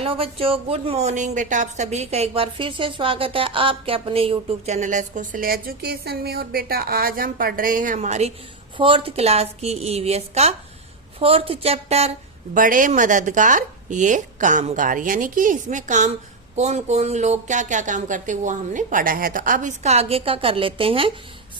Hello बच्चों, good morning. बेटा आप सभी का एक बार फिर से स्वागत है आपके अपने यूट्यूब चैनल एस्कोसल एजुकेशन में। और बेटा आज हम पढ़ रहे हैं हमारी 4th क्लास की ईवीएस का 4th चैप्टर, बड़े मददगार ये कामगार। यानी कि इसमें काम कौन कौन लोग क्या क्या काम करते वो हमने पढ़ा है। तो अब इसका आगे का कर लेते हैं।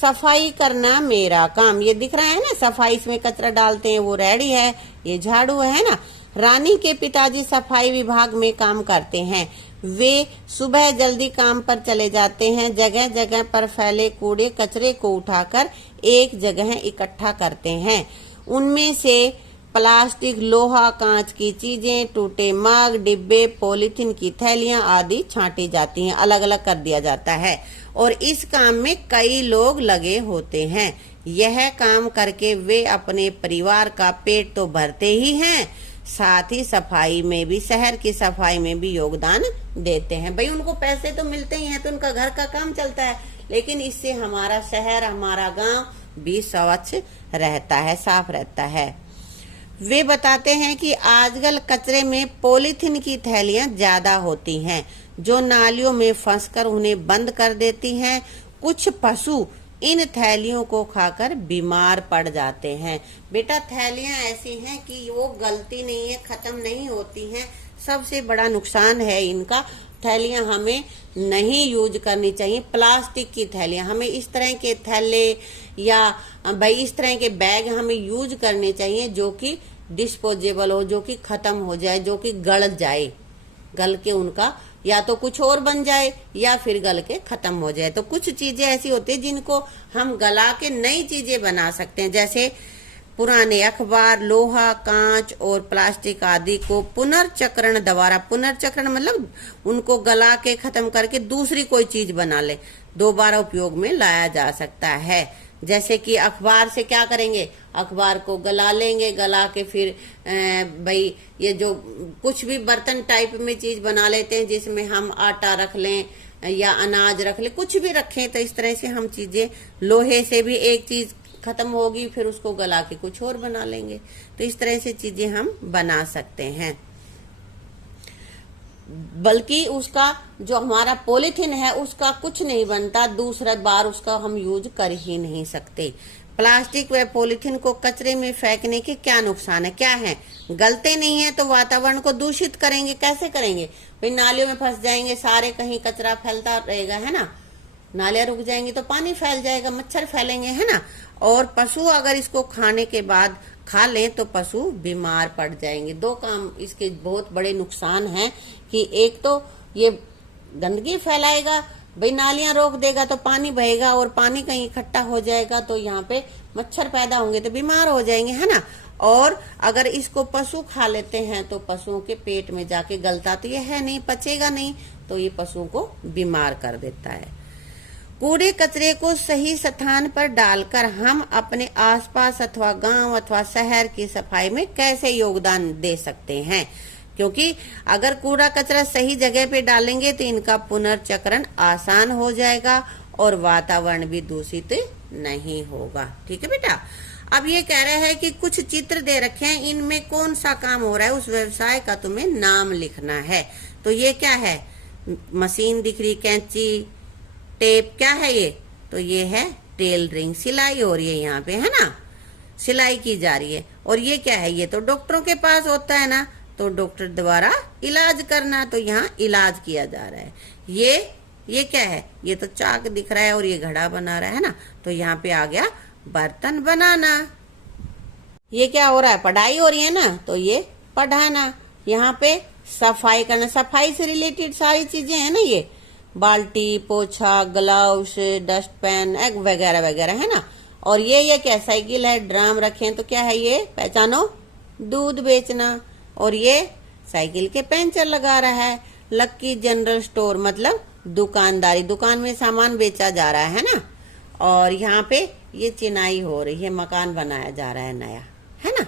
सफाई करना मेरा काम, ये दिख रहा है ना, सफाई इसमें कचरा डालते हैं वो रेडी है, ये झाड़ू है ना। रानी के पिताजी सफाई विभाग में काम करते हैं। वे सुबह जल्दी काम पर चले जाते हैं। जगह जगह पर फैले कूड़े कचरे को उठाकर एक जगह इकट्ठा करते हैं। उनमें से प्लास्टिक, लोहा, कांच की चीजें, टूटे मग, डिब्बे, पॉलीथीन की थैलियां आदि छांटी जाती हैं, अलग अलग कर दिया जाता है। और इस काम में कई लोग लगे होते हैं। यह काम करके वे अपने परिवार का पेट तो भरते ही हैं, साथ ही सफाई में भी, शहर की सफाई में भी योगदान देते हैं। भाई उनको पैसे तो मिलते ही हैं तो उनका घर का काम चलता है, लेकिन इससे हमारा शहर, हमारा गांव भी स्वच्छ रहता है, साफ रहता है। वे बताते हैं कि आजकल कचरे में पॉलीथीन की थैलियां ज्यादा होती हैं, जो नालियों में फंसकर उन्हें बंद कर देती हैं। कुछ पशु इन थैलियों को खाकर बीमार पड़ जाते हैं। बेटा थैलियां ऐसी हैं कि वो गलती नहीं है, खत्म नहीं होती हैं। सबसे बड़ा नुकसान है इनका। थैलियां हमें नहीं यूज करनी चाहिए। प्लास्टिक की थैलियां, हमें इस तरह के थैले या भाई इस तरह के बैग हमें यूज करने चाहिए जो कि डिस्पोजेबल हो, जो कि खत्म हो जाए, जो कि गल जाए, गल के उनका या तो कुछ और बन जाए या फिर गल के खत्म हो जाए। तो कुछ चीजें ऐसी होती है जिनको हम गला के नई चीजें बना सकते हैं, जैसे पुराने अखबार, लोहा, कांच और प्लास्टिक आदि को पुनर्चक्रण द्वारा, पुनर्चक्रण मतलब उनको गला के खत्म करके दूसरी कोई चीज बना ले, दोबारा उपयोग में लाया जा सकता है। जैसे कि अखबार से क्या करेंगे, अखबार को गला लेंगे, गला के फिर भाई ये जो कुछ भी बर्तन टाइप में चीज बना लेते हैं जिसमें हम आटा रख लें या अनाज रख लें, कुछ भी रखें। तो इस तरह से हम चीजें, लोहे से भी एक चीज खत्म होगी फिर उसको गला के कुछ और बना लेंगे। तो इस तरह से चीजें हम बना सकते हैं। बल्कि उसका जो हमारा पॉलीथीन है उसका कुछ नहीं बनता, दूसरा बार उसका हम यूज कर ही नहीं सकते। प्लास्टिक व पॉलीथीन को कचरे में फेंकने के क्या नुकसान है, क्या है? गलते नहीं है तो वातावरण को दूषित करेंगे। कैसे करेंगे भाई? नालियों में फंस जाएंगे, सारे कहीं कचरा फैलता रहेगा, है ना। नालियां रुक जाएंगी तो पानी फैल जाएगा, मच्छर फैलेंगे, है ना। और पशु अगर इसको खाने के बाद खा लें तो पशु बीमार पड़ जाएंगे। दो काम इसके बहुत बड़े नुकसान हैं कि एक तो ये गंदगी फैलाएगा, भाई नालियां रोक देगा तो पानी बहेगा और पानी कहीं इकट्ठा हो जाएगा तो यहाँ पे मच्छर पैदा होंगे तो बीमार हो जाएंगे, है ना। और अगर इसको पशु खा लेते हैं तो पशुओं के पेट में जाके गलता तो ये है नहीं, पचेगा नहीं, तो ये पशुओं को बीमार कर देता है। कूड़े कचरे को सही स्थान पर डालकर हम अपने आसपास अथवा गांव अथवा शहर की सफाई में कैसे योगदान दे सकते हैं? क्योंकि अगर कूड़ा कचरा सही जगह पे डालेंगे तो इनका पुनर्चक्रण आसान हो जाएगा और वातावरण भी दूषित नहीं होगा। ठीक है बेटा। अब ये कह रहे हैं कि कुछ चित्र दे रखे हैं, इनमें कौन सा काम हो रहा है उस व्यवसाय का तुम्हें नाम लिखना है। तो ये क्या है? मशीन दिख रही, कैंची, टेप, क्या है ये? तो ये है टेलरिंग, सिलाई हो रही है यहाँ पे, है ना, सिलाई की जा रही है। और ये क्या है? ये तो डॉक्टरों के पास होता है ना, तो डॉक्टर द्वारा इलाज करना, तो यहाँ इलाज किया जा रहा है। ये क्या है? ये तो चाक दिख रहा है और ये घड़ा बना रहा है ना, तो यहाँ पे आ गया बर्तन बनाना। ये क्या हो रहा है? पढ़ाई हो रही है ना, तो ये पढ़ाना। यहाँ पे सफाई करना, सफाई से रिलेटेड सारी चीजें है ना, ये बाल्टी, पोछा, ग्लव्स, डस्ट पैन वगैरह वगैरह, है ना। और ये क्या? साइकिल है, ड्राम रखे हैं, तो क्या है ये? पहचानो, दूध बेचना। और ये साइकिल के पंचर लगा रहा है। लक्की जनरल स्टोर मतलब दुकानदारी, दुकान में सामान बेचा जा रहा है ना। और यहाँ पे ये चिनाई हो रही है, मकान बनाया जा रहा है नया, है ना।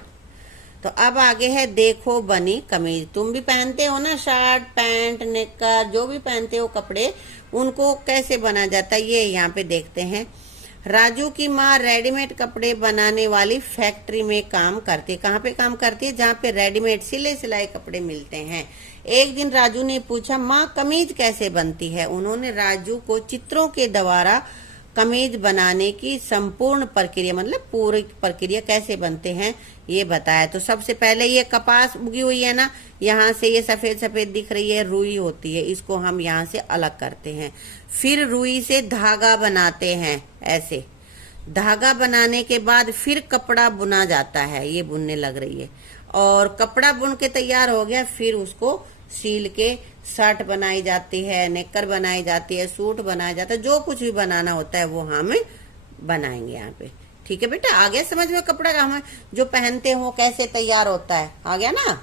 तो अब आगे है देखो बनी कमीज। तुम भी पहनते हो ना, शर्ट, पैंट, नेकर, जो भी पहनते हो कपड़े, उनको कैसे बना जाता है ये यहाँ पे देखते हैं। राजू की माँ रेडीमेड कपड़े बनाने वाली फैक्ट्री में काम करती है। कहाँ पे काम करती है? जहाँ पे रेडीमेड सिले सिलाई कपड़े मिलते हैं। एक दिन राजू ने पूछा, माँ कमीज कैसे बनती है? उन्होंने राजू को चित्रों के द्वारा कमीज बनाने की संपूर्ण प्रक्रिया, मतलब पूरी प्रक्रिया कैसे बनते हैं ये बताया। तो सबसे पहले ये कपास उगी हुई है ना, यहाँ से ये सफेद सफेद दिख रही है, रुई होती है, इसको हम यहाँ से अलग करते हैं। फिर रुई से धागा बनाते हैं, ऐसे धागा बनाने के बाद फिर कपड़ा बुना जाता है, ये बुनने लग रही है। और कपड़ा बुन के तैयार हो गया, फिर उसको सील के शर्ट बनाई जाती है, नेकर बनाई जाती है, सूट बनाया जाता है, जो कुछ भी बनाना होता है वो हम बनाएंगे यहाँ पे। ठीक है बेटा, आ गया समझ में? कपड़ा का हम जो पहनते हो कैसे तैयार होता है, आ गया ना?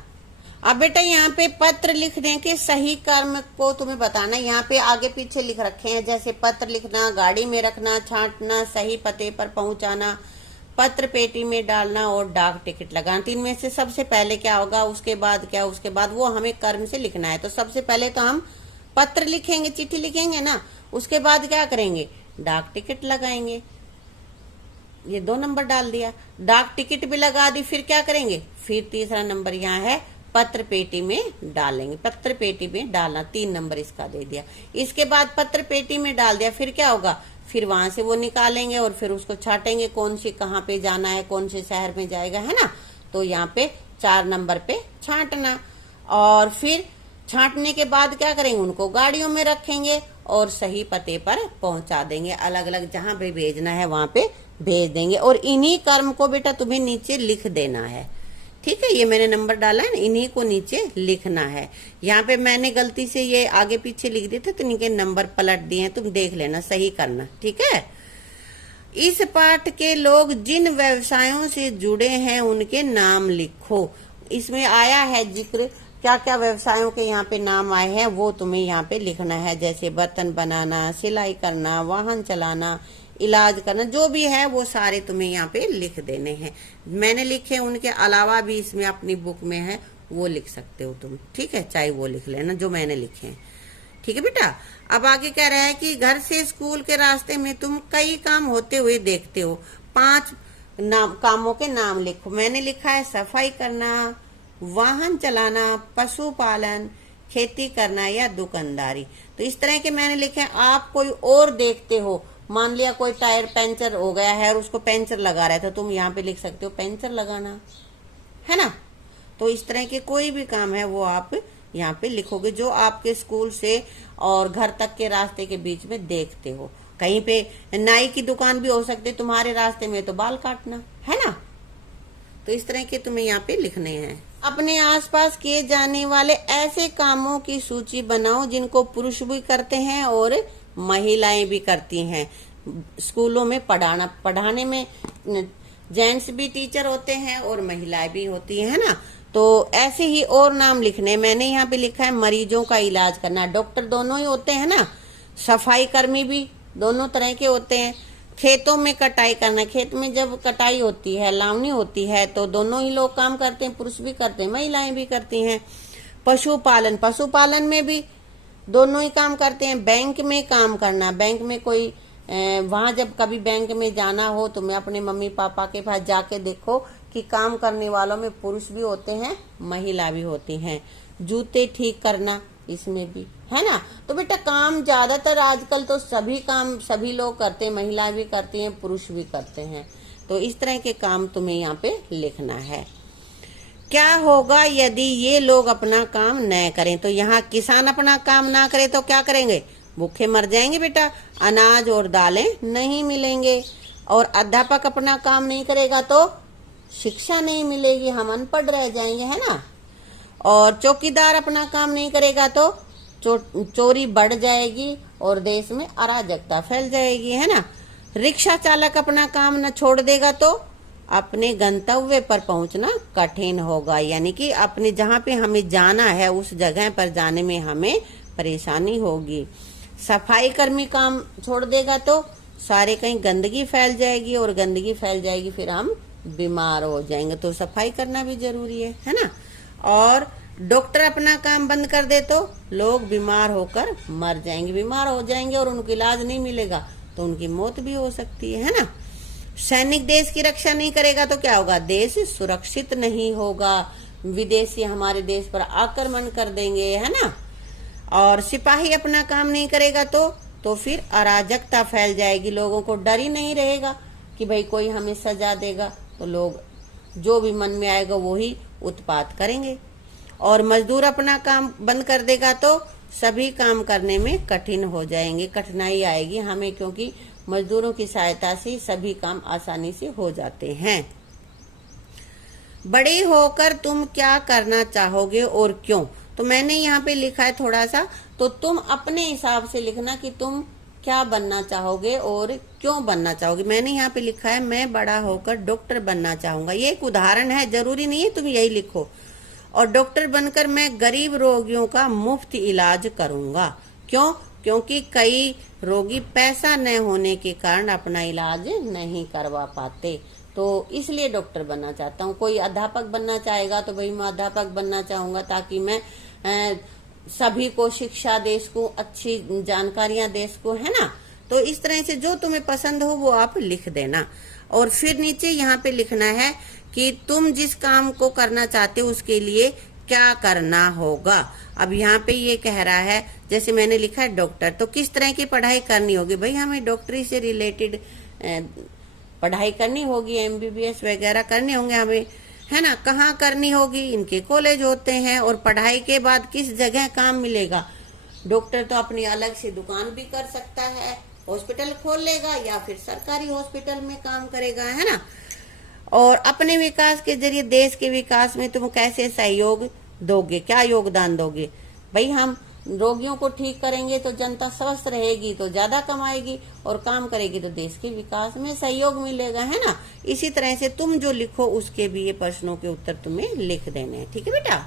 अब बेटा यहाँ पे पत्र लिखने के सही कर्म को तुम्हें बताना। यहाँ पे आगे पीछे लिख रखे हैं, जैसे पत्र लिखना, गाड़ी में रखना, छांटना, सही पते पर पहुंचाना, पत्र पेटी में डालना और डाक टिकट लगाना। तीन में से सबसे पहले क्या होगा, उसके बाद क्या, उसके बाद वो हमें कर्म से लिखना है। तो सबसे पहले तो हम पत्र लिखेंगे, चिट्ठी लिखेंगे ना, उसके बाद क्या करेंगे, डाक टिकट लगाएंगे। ये 2 नंबर डाल दिया, डाक टिकट भी लगा दी। फिर क्या करेंगे, फिर तीसरा नंबर यहाँ है, पत्र पेटी में डालेंगे। पत्र पेटी में डालना, 3 नंबर इसका दे दिया। इसके बाद पत्र पेटी में डाल दिया, फिर क्या होगा, फिर वहां से वो निकालेंगे और फिर उसको छाटेंगे, कौन सी कहाँ पे जाना है, कौन से शहर में जाएगा, है ना। तो यहाँ पे 4 नंबर पे छांटना। और फिर छांटने के बाद क्या करेंगे, उनको गाड़ियों में रखेंगे और सही पते पर पहुंचा देंगे। अलग अलग जहां पे भेजना है वहां पे भेज देंगे। और इन्हीं कर्म को बेटा तुम्हें नीचे लिख देना है। ठीक है, ये मैंने नंबर डाला है ना, इन्हीं को नीचे लिखना है। यहाँ पे मैंने गलती से ये आगे पीछे लिख दिए थे तो इनके नंबर पलट दिए हैं, तुम देख लेना, सही करना। ठीक है, इस पाठ के लोग जिन व्यवसायों से जुड़े हैं उनके नाम लिखो। इसमें आया है जिक्र, क्या क्या व्यवसायों के यहाँ पे नाम आए हैं वो तुम्हें यहाँ पे लिखना है। जैसे बर्तन बनाना, सिलाई करना, वाहन चलाना, इलाज करना, जो भी है वो सारे तुम्हें यहाँ पे लिख देने हैं। मैंने लिखे, उनके अलावा भी इसमें अपनी बुक में है, वो लिख सकते हो तुम। ठीक है, चाहे वो लिख लेना जो मैंने लिखे हैं। ठीक है बेटा, अब आगे कह रहा है कि घर से स्कूल के रास्ते में तुम कई काम होते हुए देखते हो। 5 कामों के नाम लिखो। मैंने लिखा है सफाई करना, वाहन चलाना, पशुपालन, खेती करना या दुकानदारी। तो इस तरह के मैंने लिखे हैं। आप कोई और देखते हो, मान लिया कोई टायर पंचर हो गया है और उसको पंचर लगा रहा है, तो तुम यहाँ पे लिख सकते हो पंचर लगाना, है ना। तो इस तरह के कोई भी काम है वो आप यहाँ पे लिखोगे जो आपके स्कूल से और घर तक के रास्ते के बीच में देखते हो। कहीं पे नाई की दुकान भी हो सकती है तुम्हारे रास्ते में, तो बाल काटना, है ना। तो इस तरह के तुम्हें यहाँ पे लिखने हैं। अपने आसपास किए जाने वाले ऐसे कामों की सूची बनाओ जिनको पुरुष भी करते हैं और महिलाएं भी करती हैं। स्कूलों में पढ़ाने में जेंट्स भी टीचर होते हैं और महिलाएं भी होती है ना। तो ऐसे ही और नाम लिखने, मैंने यहाँ पे लिखा है मरीजों का इलाज करना। डॉक्टर दोनों ही होते हैं ना, सफाई कर्मी भी दोनों तरह के होते हैं। खेतों में कटाई करना, खेत में जब कटाई होती है, लावनी होती है, तो दोनों ही लोग काम करते हैं, पुरुष भी करते हैं, महिलाएं भी करती हैं। पशुपालन में भी दोनों ही काम करते हैं। बैंक में काम करना, बैंक में कोई वहां जब कभी बैंक में जाना हो तो मैं अपने मम्मी पापा के पास जाके देखो कि काम करने वालों में पुरुष भी होते हैं, महिला भी होती हैं। जूते ठीक करना, इसमें भी, है ना। तो बेटा काम ज्यादातर आजकल तो सभी काम सभी लोग करते हैं, महिला भी करती हैं, पुरुष भी करते हैं। तो इस तरह के काम तुम्हें यहाँ पे लिखना है। क्या होगा यदि ये लोग अपना काम न करें? तो यहाँ किसान अपना काम ना करे तो क्या करेंगे? भूखे मर जाएंगे बेटा, अनाज और दालें नहीं मिलेंगे। और अध्यापक अपना काम नहीं करेगा तो शिक्षा नहीं मिलेगी, हम अनपढ़ रह जाएंगे, है ना। और चौकीदार अपना काम नहीं करेगा तो चोरी बढ़ जाएगी और देश में अराजकता फैल जाएगी, है ना। रिक्शा चालक अपना काम न छोड़ देगा तो अपने गंतव्य पर पहुंचना कठिन होगा, यानी कि अपने जहाँ पे हमें जाना है उस जगह पर जाने में हमें परेशानी होगी। सफाई कर्मी काम छोड़ देगा तो सारे कहीं गंदगी फैल जाएगी और गंदगी फैल जाएगी, फिर हम बीमार हो जाएंगे। तो सफाई करना भी जरूरी है ना। और डॉक्टर अपना काम बंद कर दे तो लोग बीमार होकर मर जाएंगे, बीमार हो जाएंगे और उनको इलाज नहीं मिलेगा तो उनकी मौत भी हो सकती है ना। सैनिक देश की रक्षा नहीं करेगा तो क्या होगा, देश सुरक्षित नहीं होगा, विदेशी हमारे देश पर आक्रमण कर देंगे, है ना। और सिपाही अपना काम नहीं करेगा तो फिर अराजकता फैल जाएगी, लोगों को डर ही नहीं रहेगा कि भाई कोई हमें सजा देगा, तो लोग जो भी मन में आएगा वो ही उत्पात करेंगे। और मजदूर अपना काम बंद कर देगा तो सभी काम करने में कठिन हो जाएंगे, कठिनाई आएगी हमें, क्योंकि मजदूरों की सहायता से सभी काम आसानी से हो जाते हैं। बड़े होकर तुम क्या करना चाहोगे और क्यों? तो मैंने यहाँ पे लिखा है थोड़ा सा, तो तुम अपने हिसाब से लिखना कि तुम क्या बनना चाहोगे और क्यों बनना चाहोगे। मैंने यहाँ पे लिखा है मैं बड़ा होकर डॉक्टर बनना चाहूंगा। ये एक उदाहरण है, जरूरी नहीं है तुम यही लिखो। और डॉक्टर बनकर मैं गरीब रोगियों का मुफ्त इलाज करूंगा। क्यों? क्योंकि कई रोगी पैसा न होने के कारण अपना इलाज नहीं करवा पाते, तो इसलिए डॉक्टर बनना चाहता हूँ। कोई अध्यापक बनना चाहेगा तो भाई मैं अध्यापक बनना चाहूंगा, ताकि मैं सभी को शिक्षा दे सकूं, अच्छी जानकारियां दे सकूं, है ना। तो इस तरह से जो तुम्हें पसंद हो वो आप लिख देना। और फिर नीचे यहाँ पे लिखना है कि तुम जिस काम को करना चाहते हो उसके लिए क्या करना होगा। अब यहाँ पे ये कह रहा है, जैसे मैंने लिखा है डॉक्टर, तो किस तरह की पढ़ाई करनी होगी भाई, हमें डॉक्टरी से रिलेटेड पढ़ाई करनी होगी, MBBS वगैरह करने होंगे हमें, है ना। कहाँ करनी होगी, इनके कॉलेज होते हैं। और पढ़ाई के बाद किस जगह काम मिलेगा, डॉक्टर तो अपनी अलग से दुकान भी कर सकता है, हॉस्पिटल खोल लेगा या फिर सरकारी हॉस्पिटल में काम करेगा, है ना। और अपने विकास के जरिए देश के विकास में तुम कैसे सहयोग दोगे, क्या योगदान दोगे। भाई हम रोगियों को ठीक करेंगे तो जनता स्वस्थ रहेगी तो ज्यादा कमाएगी, और काम करेगी तो देश के विकास में सहयोग मिलेगा, है ना। इसी तरह से तुम जो लिखो उसके भी ये प्रश्नों के उत्तर तुम्हें लिख देने हैं, ठीक है बेटा।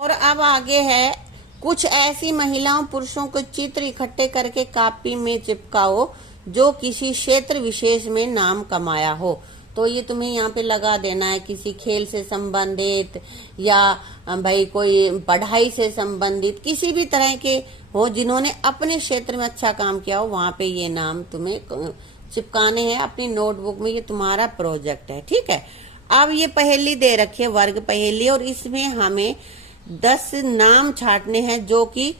और अब आगे है, कुछ ऐसी महिलाओं पुरुषों के चित्र इकट्ठे करके कॉपी में चिपकाओ जो किसी क्षेत्र विशेष में नाम कमाया हो। तो ये तुम्हें यहाँ पे लगा देना है, किसी खेल से संबंधित या भाई कोई पढ़ाई से संबंधित किसी भी तरह के हो जिन्होंने अपने क्षेत्र में अच्छा काम किया हो, वहां पे ये नाम तुम्हें चिपकाने हैं अपनी नोटबुक में। ये तुम्हारा प्रोजेक्ट है, ठीक है। अब ये पहेली दे रखी है, वर्ग पहेली, और इसमें हमें 10 नाम छाटने हैं जो कि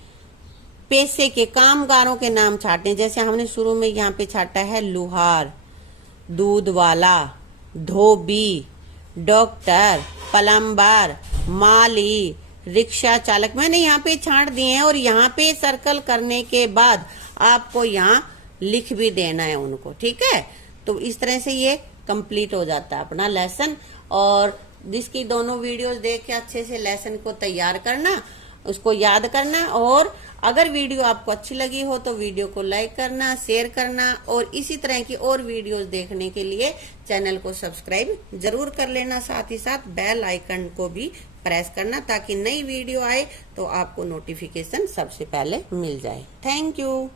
पेशे के कामगारों के नाम छाटने। जैसे हमने शुरू में यहाँ पे छाटा है लुहार, दूध वाला, धोबी, डॉक्टर, प्लम्बर, माली, रिक्शा चालक। मैंने यहाँ पे छांट दिए हैं, और यहाँ पे सर्कल करने के बाद आपको यहाँ लिख भी देना है उनको, ठीक है। तो इस तरह से ये कंप्लीट हो जाता है अपना लेसन। और जिसकी दोनों वीडियोस देख के अच्छे से लेसन को तैयार करना, उसको याद करना। और अगर वीडियो आपको अच्छी लगी हो तो वीडियो को लाइक करना, शेयर करना, और इसी तरह की और वीडियोस देखने के लिए चैनल को सब्सक्राइब जरूर कर लेना। साथ ही साथ बेल आइकन को भी प्रेस करना, ताकि नई वीडियो आए तो आपको नोटिफिकेशन सबसे पहले मिल जाए। Thank you.